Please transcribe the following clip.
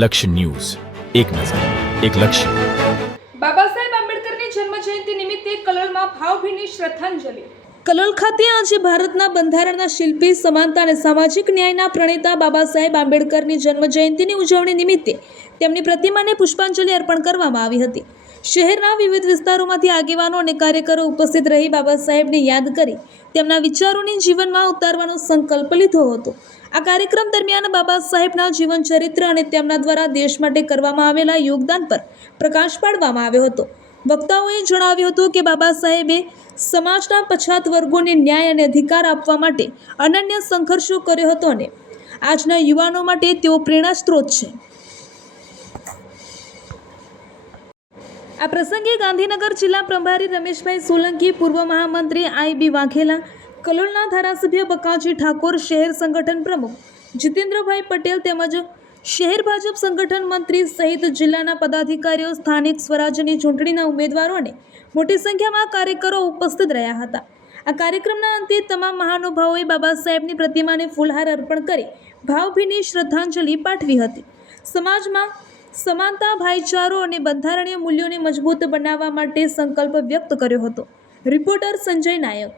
લક્ષ્ય ન્યૂઝ, એક નજર, એક લક્ષ્ય. બાબા સાહેબ આંબેડકરની જન્મજયંતિ નિમિત્તે કલોલમાં ભાવભીની શ્રદ્ધાંજલિ. કલોલ ખાતે આજે ભારતના બંધારણના શિલ્પી, સમાનતા અને સામાજિક ન્યાયના પ્રણેતા બાબા સાહેબ આંબેડકરની જન્મજયંતિની ઉજવણી નિમિત્તે તેમની પ્રતિમાને પુષ્પાંજલિ અર્પણ કરવામાં આવી હતી. શહેરના વિવિધ વિસ્તારોમાંથી આગેવાનો અને કાર્યકરો ઉપસ્થિત રહી બાબા સાહેબને યાદ કરી તેમના વિચારોને જીવનમાં ઉતારવાનો સંકલ્પ લીધો હતો. આ કાર્યક્રમ દરમિયાન બાબા સાહેબના જીવન ચરિત્ર અને તેમના દ્વારા દેશ માટે કરવામાં આવેલા યોગદાન પર પ્રકાશ પાડવામાં આવ્યો હતો. વક્તાઓએ જણાવ્યું હતું કે બાબા સાહેબે સમાજના પછાત વર્ગોને ન્યાય અને અધિકાર આપવા માટે અનન્ય સંઘર્ષો કર્યો હતો અને આજના યુવાનો માટે તેઓ પ્રેરણા સ્ત્રોત છે. આ પ્રસંગે ગાંધીનગર જિલ્લા પ્રભારી રમેશભાઈ સોલંકી, પૂર્વ મહામંત્રી આઈ.બી. વાઘેલા, કલોલના ધારાસભ્ય બકાજી ઠાકોર, શહેર સંગઠન પ્રમુખ જીતેન્દ્રભાઈ પટેલ તેમજ શહેર ભાજપ સંગઠન મંત્રી સહિત જિલ્લાના પદાધિકારીઓ, સ્થાનિક સ્વરાજ્યની ચૂંટણીના ઉમેદવારો અને મોટી સંખ્યામાં કાર્યકરો ઉપસ્થિત રહ્યા હતા. આ કાર્યક્રમના અંતે તમામ મહાનુભાવોએ બાબા સાહેબની પ્રતિમાને ફૂલહાર અર્પણ કરી ભાવભીની શ્રદ્ધાંજલિ પાઠવી હતી. સમાજમાં સમાનતા, ભાઈચારો અને બંધારણીય મૂલ્યોને મજબૂત બનાવવા માટે સંકલ્પ વ્યક્ત કર્યો હતો. રિપોર્ટર સંજય નાયક.